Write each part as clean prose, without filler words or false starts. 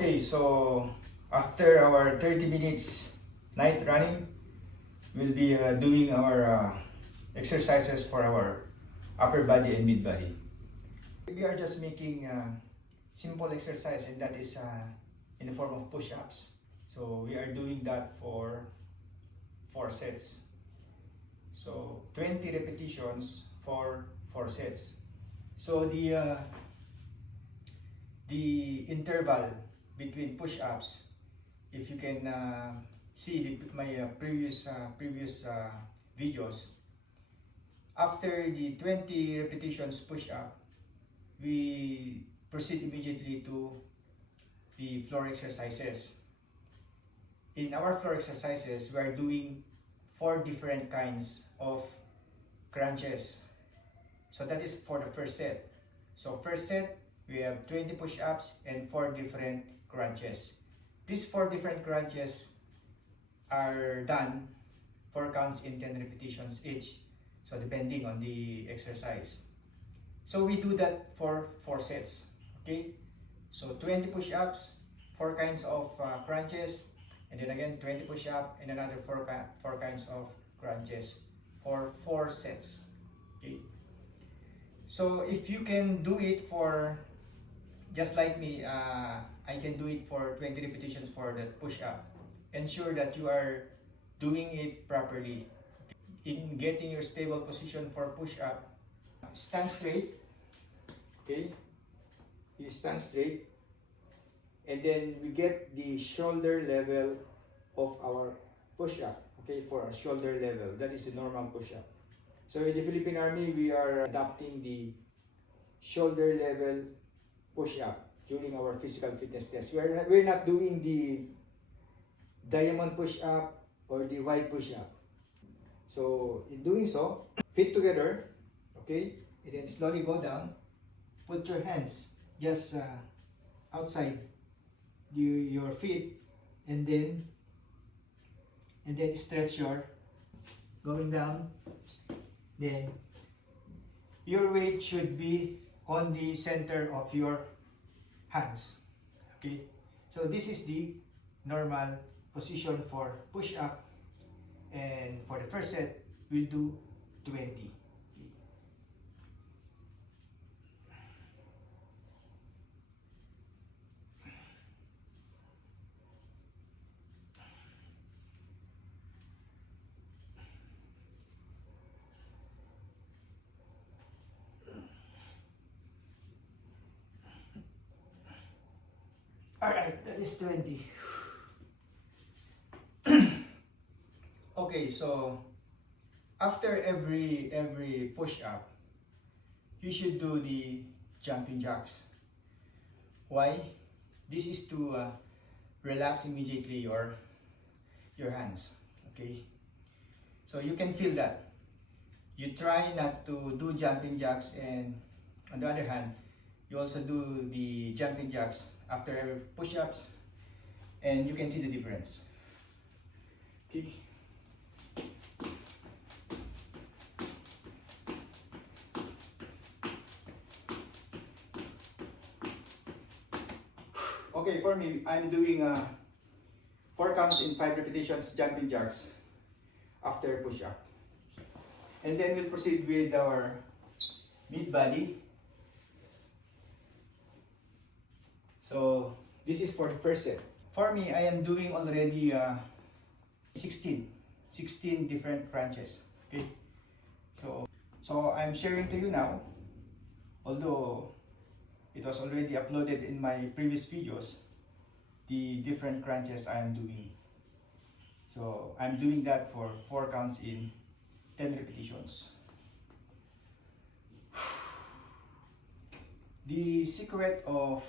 Okay, so after our 30 minutes night running, we'll be doing our exercises for our upper body and mid body. We are just making simple exercise, and that is in the form of push-ups. So we are doing that for 4 sets. So 20 repetitions for 4 sets. So the interval between push-ups, if you can see my previous videos, after the 20 repetitions push-up, we proceed immediately to the floor exercises. In our floor exercises, we are doing 4 different kinds of crunches. So that is for the first set. So first set, we have 20 push-ups and 4 different crunches. These 4 different crunches are done 4 counts in 10 repetitions each. So depending on the exercise. So we do that for 4 sets. Okay? So 20 push-ups, 4 kinds of crunches, and then again 20 push-up and another 4 kinds of crunches for 4 sets. Okay? So if you can do it for, just like me, I can do it for 20 repetitions for that push-up. Ensure that you are doing it properly. In getting your stable position for push-up, stand straight. Okay? You stand straight, and then we get the shoulder level of our push-up. Okay, for a shoulder level, that is a normal push-up. So in the Philippine Army, we are adopting the shoulder level push-up during our physical fitness test. We're not doing the diamond push-up or the wide push-up. So in doing so, feet together, okay, and then slowly go down. Put your hands just outside your feet, and then stretch your going down. Then your weight should be on the center of your hands. Okay, so this is the normal position for push-up, and for the first set we'll do 20. Alright, that is 20. Okay, so after every push-up, you should do the jumping jacks. Why? This is to relax immediately your hands. Okay, so you can feel that. You try not to do jumping jacks, and on the other hand, you also do the jumping jacks after every push-ups, and you can see the difference. Okay. Okay, for me, I'm doing 4 counts in 5 repetitions jumping jacks after push-up. And then we'll proceed with our mid body. So this is for the first set. For me, I am doing already 16 different crunches. Okay, so I'm sharing to you now, although it was already uploaded in my previous videos, the different crunches I am doing. So I'm doing that for 4 counts in 10 repetitions. The secret of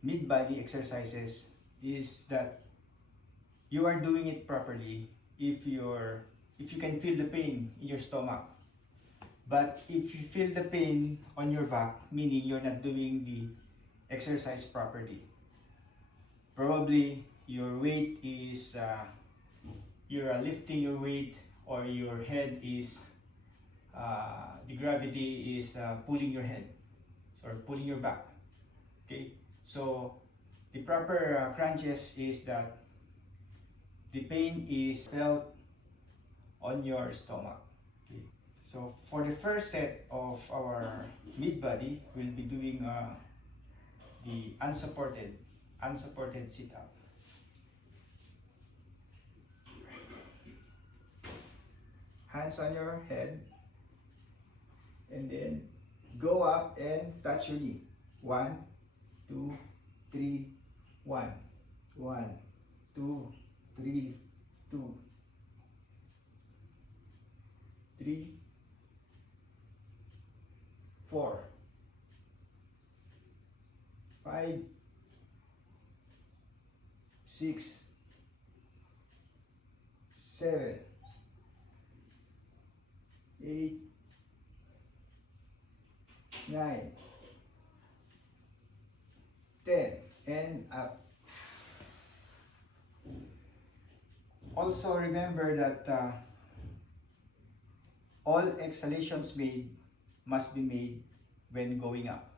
mid-body exercises is that you are doing it properly if you can feel the pain in your stomach. But if you feel the pain on your back, meaning you're not doing the exercise properly. Probably your weight is, you're lifting your weight, or your head is, the gravity is pulling your head or pulling your back. Okay, so The proper crunches is that the pain is felt on your stomach. Okay. So for the first set of our mid body, we'll be doing the unsupported sit-up. Hands on your head, and then go up and touch your knee. 1, 2, 3, 1, 1, 2, 3, 2, 3, 4, 5, 6, 7, 8, 9, 10, and up. Also remember that all exhalations made must be made when going up.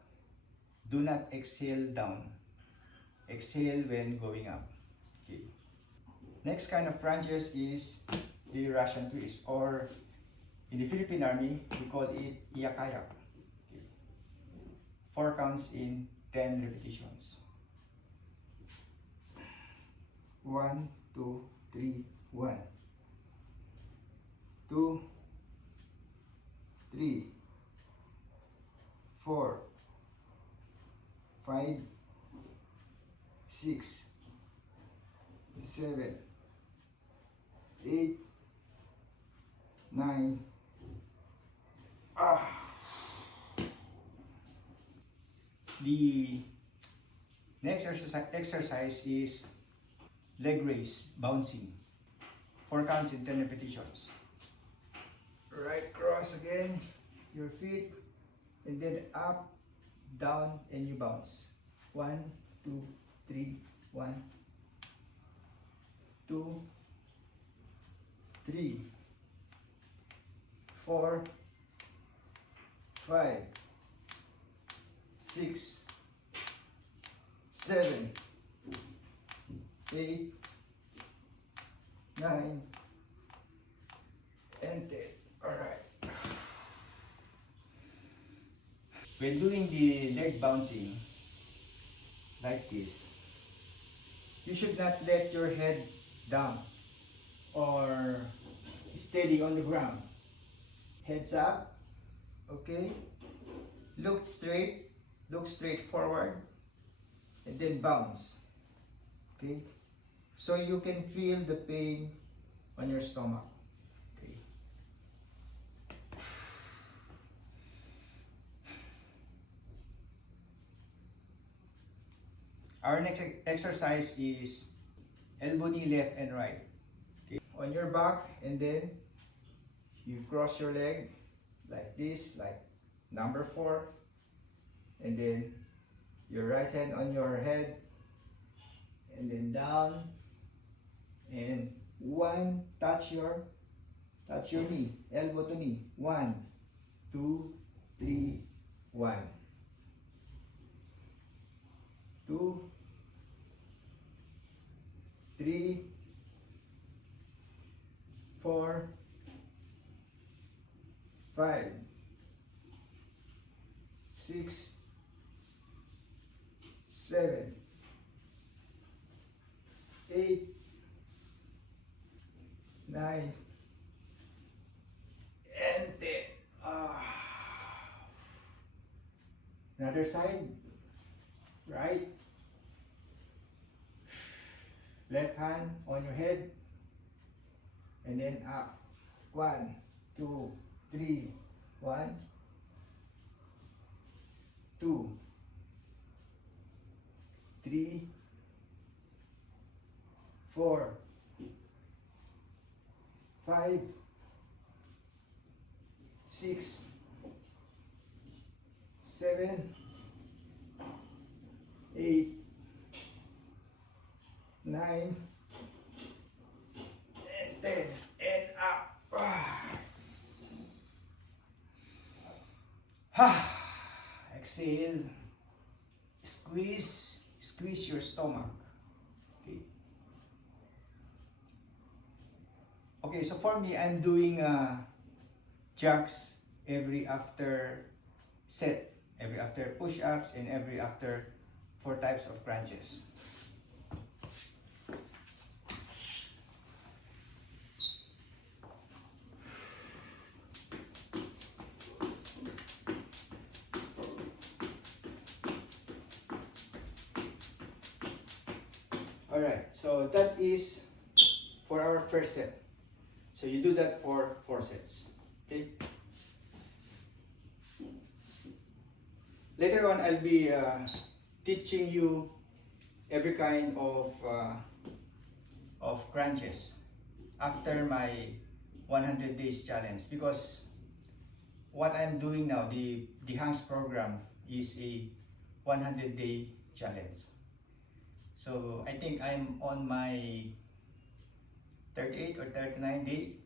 Do not exhale down. Exhale when going up. Okay. Next kind of crunches is the Russian twist, or in the Philippine Army, we call it iyakayak. Okay. 4 counts in 10 repetitions. 1, 2, 3, 1, 2, 3, 4, 5, 6, 7, 8, 9. The next exercise is leg raise, bouncing. 4 counts in 10 repetitions. Right cross again, your feet, and then up, down, and you bounce. 1, 2, 3, 1, 2, 3, 4, 5, 6, 7, 8, 9, and 10. Alright. When doing the leg bouncing, like this, you should not let your head down or steady on the ground. Heads up, okay? Look straight forward, and then bounce, okay? So you can feel the pain on your stomach, okay? Our next exercise is elbow knee left and right. Okay. On your back, and then you cross your leg like this, like number 4, and then your right hand on your head, and then down, and 1, touch your knee, elbow to knee. 1, 2, 3, 1, 2, 3, 4, 5, 6, 7, 8, 9, and 10. Another side, right? Left hand on your head, and then up. 1, 2, 3, 1, 2, 3, 4, 5, 6, 7, 8, 9, and 10, and up. Exhale. Squeeze your your stomach. Okay. Okay, so for me, I'm doing jacks every after set, every after push-ups, and every after 4 types of crunches. Alright, so that is for our first set. So you do that for 4 sets. Okay. Later on, I'll be teaching you every kind of crunches after my 100 days challenge, because what I'm doing now, the Hanks program, is a 100-day challenge. So I think I'm on my 38 or 39 day,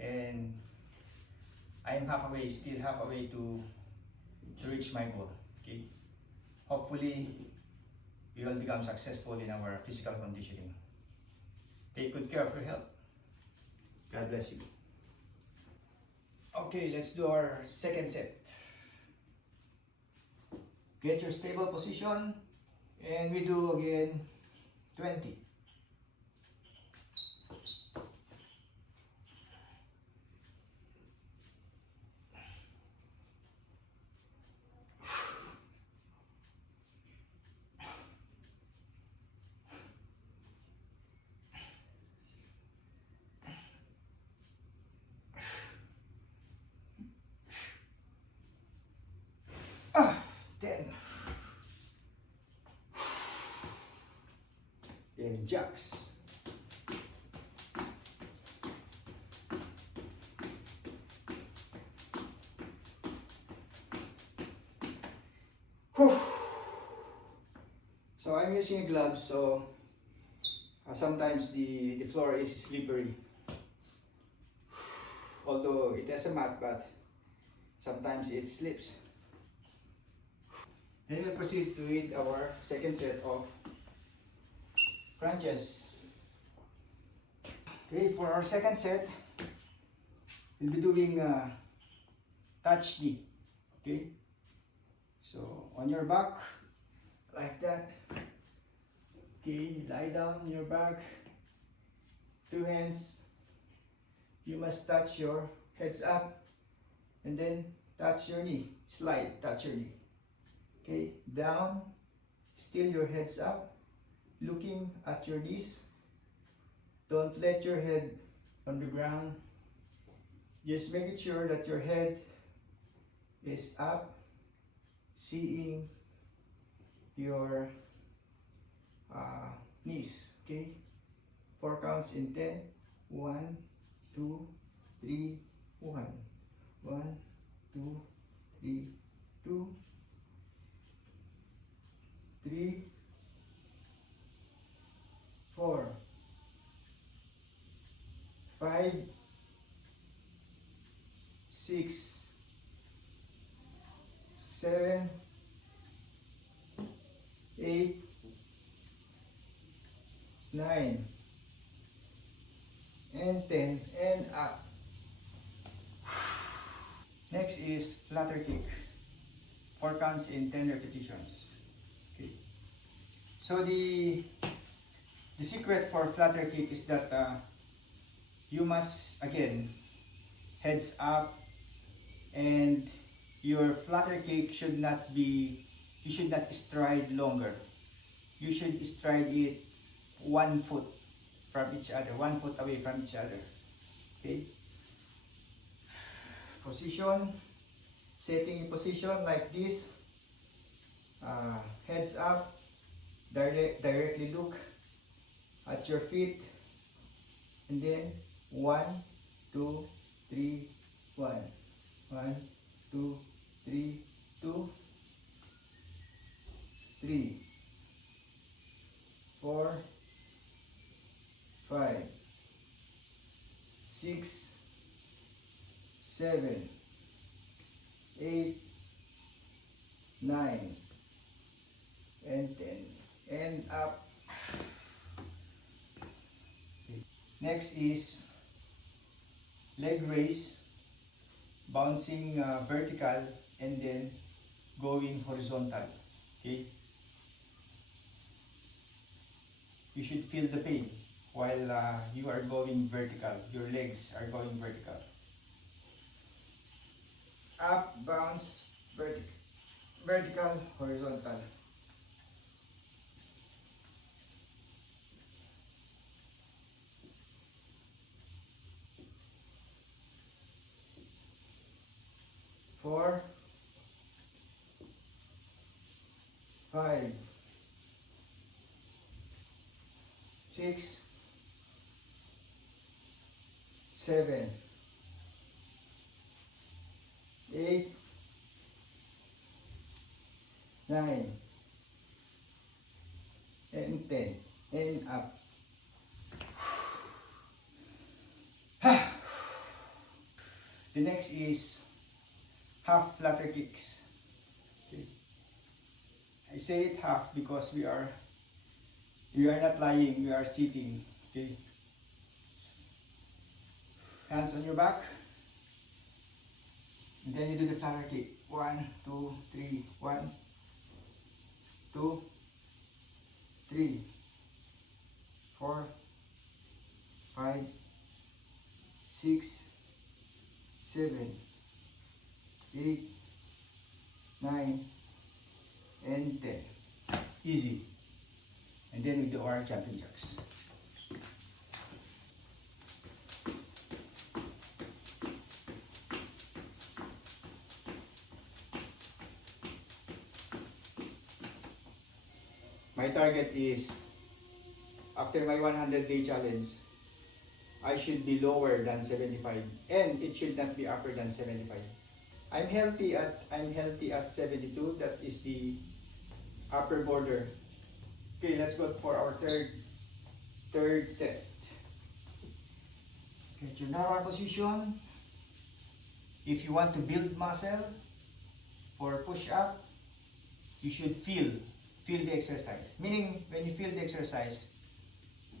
and I'm still halfway to reach my goal. Okay, hopefully we will become successful in our physical conditioning. Take good care of your health. God bless you. Okay, let's do our second set. Get your stable position, and we do again 20. Ah, 10. Then jacks. Whew. So I'm using gloves, so sometimes the floor is slippery. Although it has a mat, but sometimes it slips. Then we'll proceed to with our second set of crunches. Okay, for our second set, we'll be doing touch knee. Okay, so on your back, like that. Okay, lie down on your back, 2 hands. You must touch your heads up, and then touch your knee. Slide, touch your knee. Okay, down, still your heads up, looking at your knees. Don't let your head on the ground. Just making sure that your head is up, seeing your knees. Okay, 4 counts in 10. 1, 2, 3, 1. 1, 2, 3, 2, 3, 4, 5, 6, 7, 8, 9, and 10, and up. Next is flutter kick. 4 counts in 10 repetitions. Okay. So the secret for flutter kick is that you must, again, heads up, and your flutter kick should not be, you should not stride longer. You should stride it 1 foot from each other, 1 foot away from each other. Okay. Position, setting position like this, heads up, directly look at your feet, and then 1, 2, 3, 1, 1, 2, 3, 2, 3, 4, 5, 6, 7, 8, 9, and 10, Next is leg raise, bouncing vertical and then going horizontal. Okay? You should feel the pain while you are going vertical. Your legs are going vertical. Up, bounce, vertical, horizontal. Four, 5, 6, 7, 8, 9, and 10, and up. The next is half flutter kicks. Okay. I say it half because we are not lying, we are sitting. Okay. Hands on your back. And then you do the flutter kick. 1, 2, 3, 1, 2, 3, 4, 5, 6, 7, 8, 9, and 10. Easy. And then we do our jumping jacks. My target is, after my 100-day challenge, I should be lower than 75 and it should not be upper than 75. I'm healthy at 72. That is the upper border. Okay, let's go for our third set. Get your normal position. If you want to build muscle for push up, you should feel the exercise. Meaning, when you feel the exercise,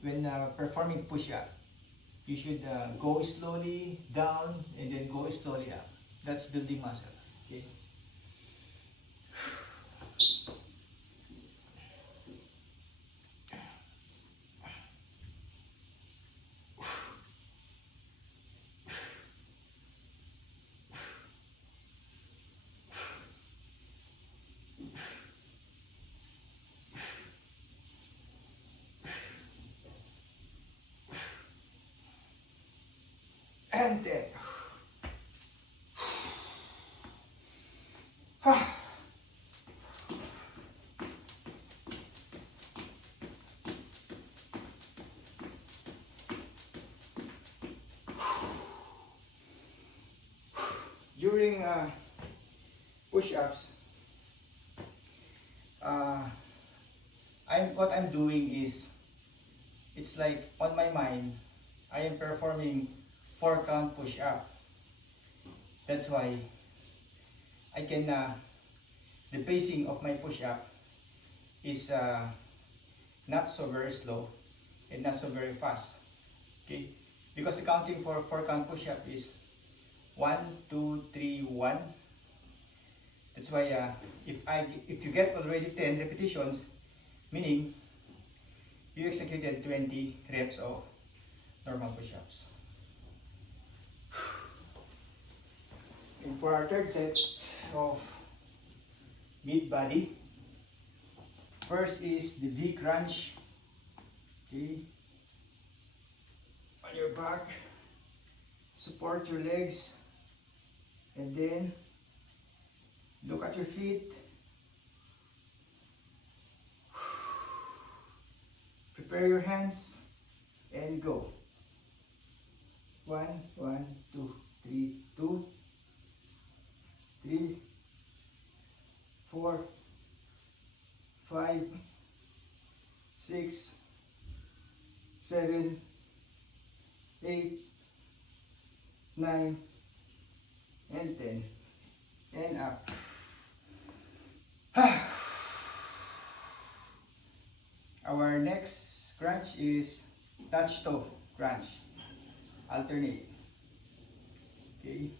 when performing push up, you should go slowly down and then go slowly up. That's building muscle. Okay. And then during push-ups, what I'm doing is, it's like on my mind, I am performing 4 count push-up. That's why I can, the pacing of my push-up is not so very slow and not so very fast. Okay, because the counting for 4 count push-up is 1, 2, 3, 1. That's why if you get already 10 repetitions, meaning you executed 20 reps of normal push-ups. And for our third set of mid body, first is the V crunch. Okay, on your back, support your legs, and then look at your feet. Prepare your hands and go. 1, 1, 2, 3, 2, 3, 4, 5, 6, 7, 8, 9, and 10, and up. Our next crunch is touch toe crunch. alternate. Okay.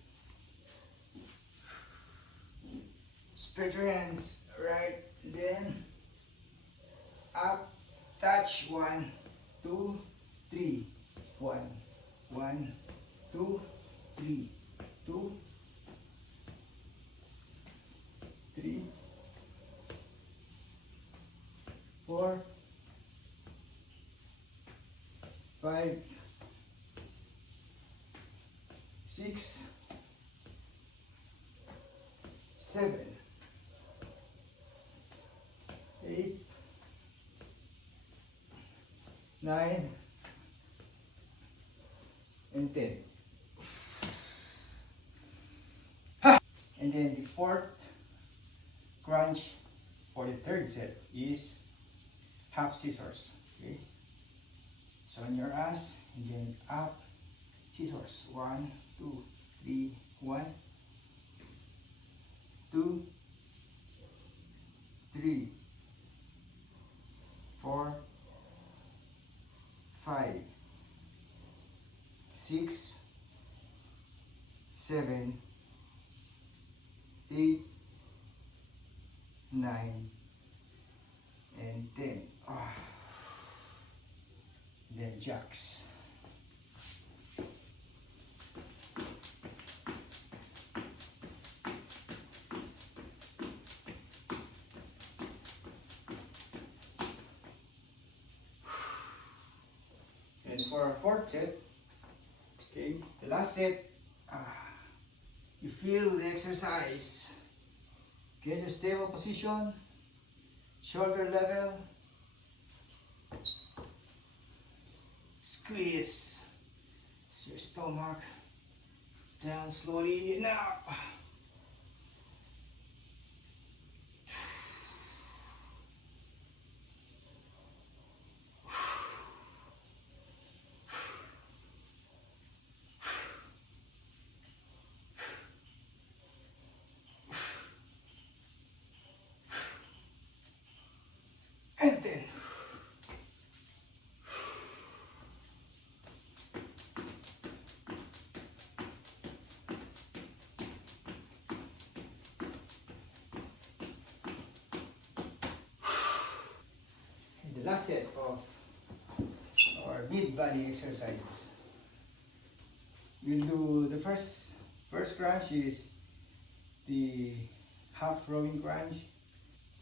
Spread your hands, right, then up, touch, 1, 2, 3, 1, 1, 2, 3, 2, 3, 4, 5, 6, 7, 8, 9, and 10. And then the fourth crunch for the third set is half scissors. Okay. So on your ass, and then up, scissors. 1, 2, 3, 1, 2, 3, 4, 5, 6, 7, 8, 9, and 10. Then jacks. And for our fourth set, okay, the last set, you feel the exercise. Get your stable position, shoulder level, squeeze your stomach down slowly now. And then the last set of our mid body exercises. We'll do the first crunch is the half rowing crunch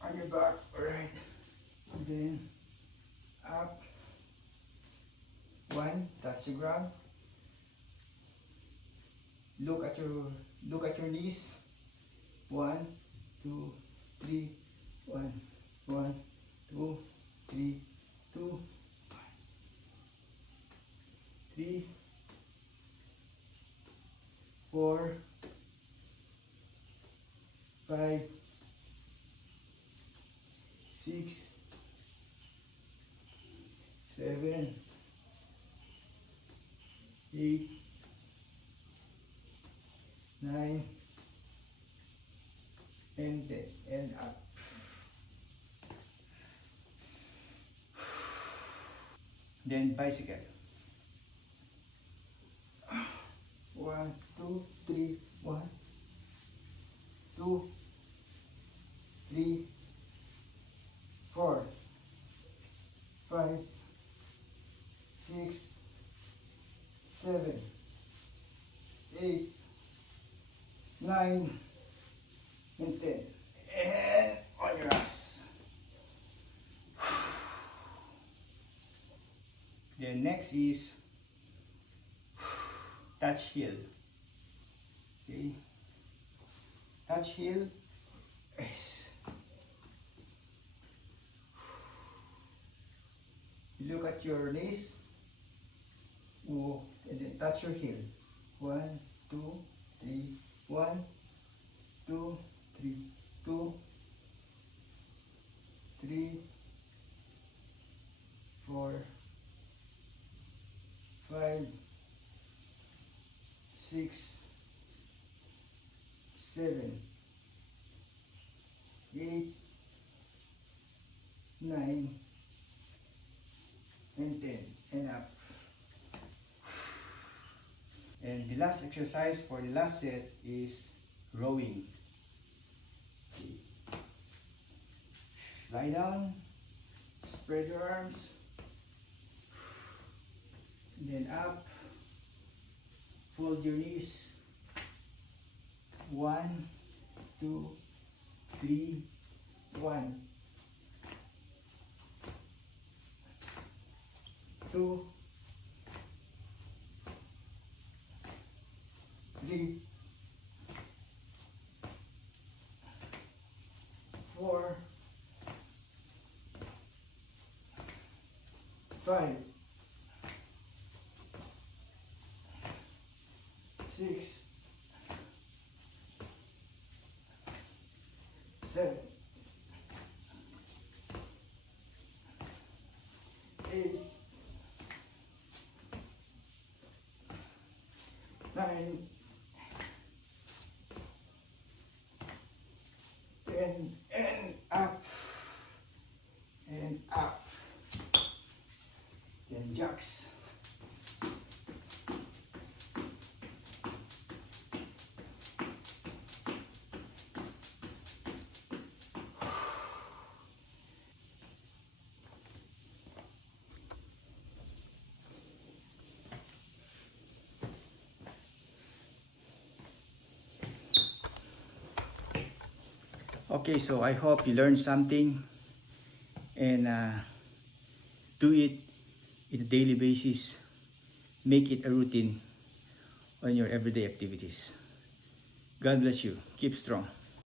on your back, alright. And then up, 1, touch the ground. Look at your knees. 1, 2, 3, 1, 1, 2, 3, 2, 3, 4, 5, 6, 7, 8, 9, and 10, and up. Then bicycle. 1, 2, 3, 1, 2, 3, 4, 5, 6, 7, 8, 9, and 10. And on your ass. Then next is touch heel. Okay. Touch heel. Yes. You look at your knees. And then touch your heel. 1, 2, 3, 1, 2, 3, 2, 3, 4, 5, 6, 7, 8, 9, and 10, and up. last exercise for the last set is rowing. Lie down, spread your arms, then up, fold your knees. 1, 2, 3, 1, 2, 3, 4, 5, 6, 7, 8, 9, 10, and up, and up. 10 jacks. Okay, so I hope you learned something and do it in a daily basis. Make it a routine on your everyday activities. God bless you. Keep strong.